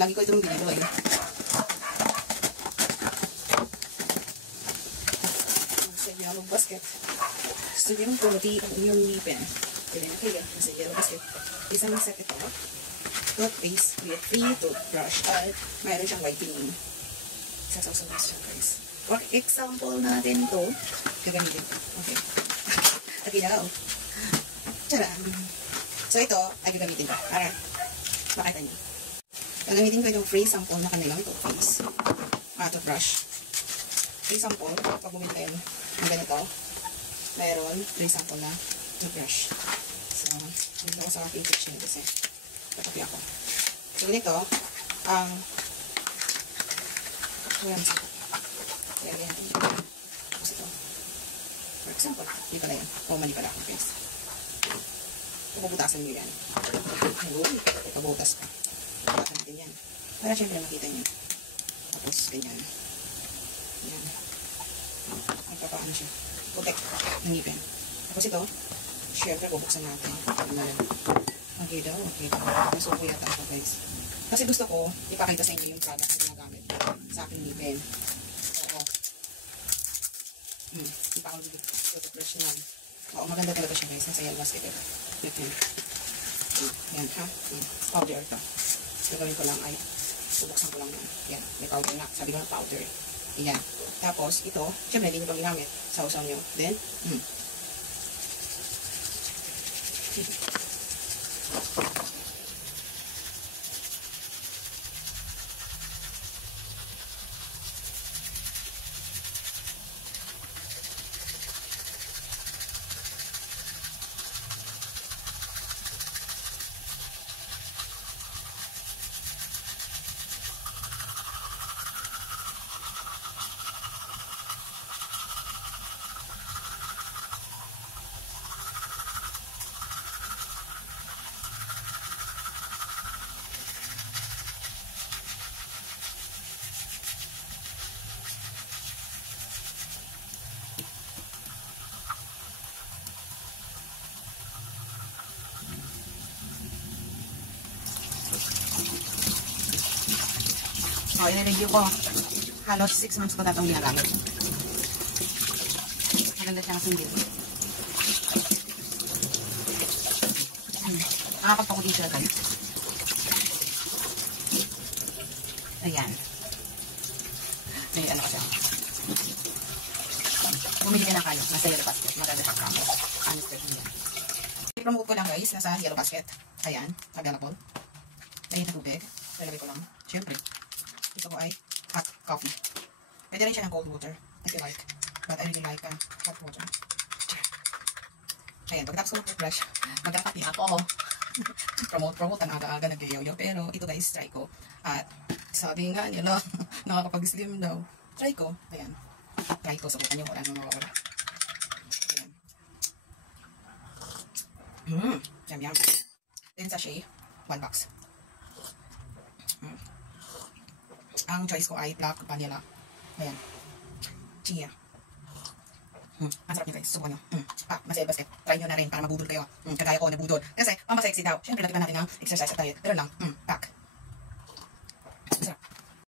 Lagi ko itong binilo eh. Sa yellow basket. Gusto nyo pumunti ang inyong ngipin. Pwede na kayo sa yellow basket. Isang set ito. Toothpaste with free toothbrush. At mayroon siyang whitening. Sasawsawas siya guys. For example natin ito, gagamitin ko. Okay. At ilaw. Tcharam! So ito ay gagamitin ko. Para makita niyo. Gagamitin ko itong free sample na kanilang toothpaste. Toothbrush. Free sample. Pag bumili kayo ng ganito, mayroon free sample na toothbrush. So, dito ako sa aking kitchen kasi patapi ako. So, ganito, yan. Tapos ito. For example, hindi pala yan. Mali pala ako, guys. Pabubutasan nyo yan. Ayun, pabutas pa. Pabutasan natin yan. Para syempre makita nyo. Tapos, ganyan. Yan. Magpapaano siya. Protect ng ngipin. Tapos ito, syempre bubuksan natin. Okay daw. Nasuko yata ako guys. Kasi gusto ko, ipakita sa inyo yung product na ginagamit sa aking ngipin. Oo. Ipakita ko ito personal. Oo, maganda talaga siya guys. Nasa yan basket ito. Yan ha. Powder ito. Gagawin ko lang ay bubuksan ko lang yan. Yan. May powder na. Sabi ko na powder. Yan. Tapos, ito, syempre, hindi nyo pang ginamit. Sausaw nyo. Then, so, i-review ko. Halos 6 months ko na itong ginagamit. Maganda siya ng singgit. Nakakapag-pakuli siya guys. Ayan. May ano kasi ako. Bumili ka na kayo. Nasa yellow basket. Maganda siya kamo. Honest review yan. I-promote ko lang guys. Nasa yellow basket. Ayan. Available. Dahil na tubig. Lalagay ko lang. Siyempre. Gusto ko ay hot coffee. Pwede rin siya ng cold water. If you like. But I really like hot water. Ayan. Pagkatapos ko mag-brush, magkakapi ako. Promote ang aga-aga nag-yoyo. Pero ito guys, try ko. At sabi nga nila, nakakapag-slim daw. Try ko. Ayan. Try ko. Subukan nyo. Wala nang mawawala. Ayan. Yum. Then sachet, 1 box. Ang choice ko ay black vanilla. Ayan. Chia. Ang sarap niya guys. Subukan nyo. Masaya basket. Try nyo na rin para mabudol kayo. Kagaya ko, nabudol. Kasi, pamasexy daw. Siyempre, natipan natin ang exercise at diet. Pero lang, pack.